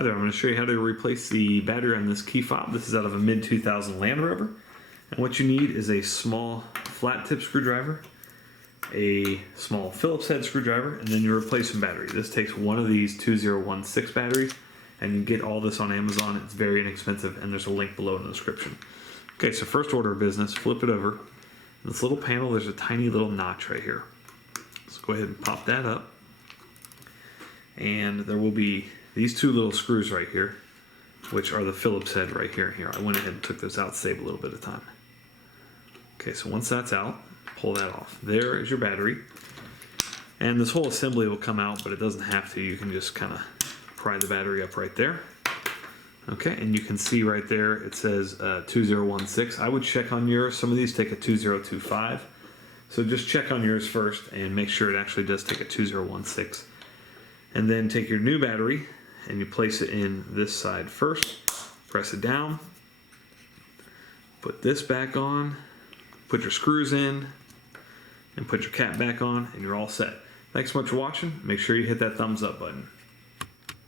Hi there, I'm going to show you how to replace the battery on this key fob. This is out of a mid-2000 Land Rover. And what you need is a small flat tip screwdriver, a small Phillips head screwdriver, and then your replacement battery. This takes one of these 2016 batteries, and you get all this on Amazon. It's very inexpensive, and there's a link below in the description. Okay, so first order of business, flip it over. In this little panel, there's a tiny little notch right here. So go ahead and pop that up. And there will be these two little screws right here, which are the Phillips head right here and here. I went ahead and took those out to save a little bit of time. Okay, so once that's out, pull that off. There is your battery. And this whole assembly will come out, but it doesn't have to. You can just kind of pry the battery up right there. Okay, and you can see right there it says 2016. I would check on yours. Some of these take a 2025. So just check on yours first and make sure it actually does take a 2016. And then take your new battery and you place it in this side first. Press it down. Put this back on. Put your screws in. And put your cap back on and you're all set. Thanks so much for watching. Make sure you hit that thumbs up button.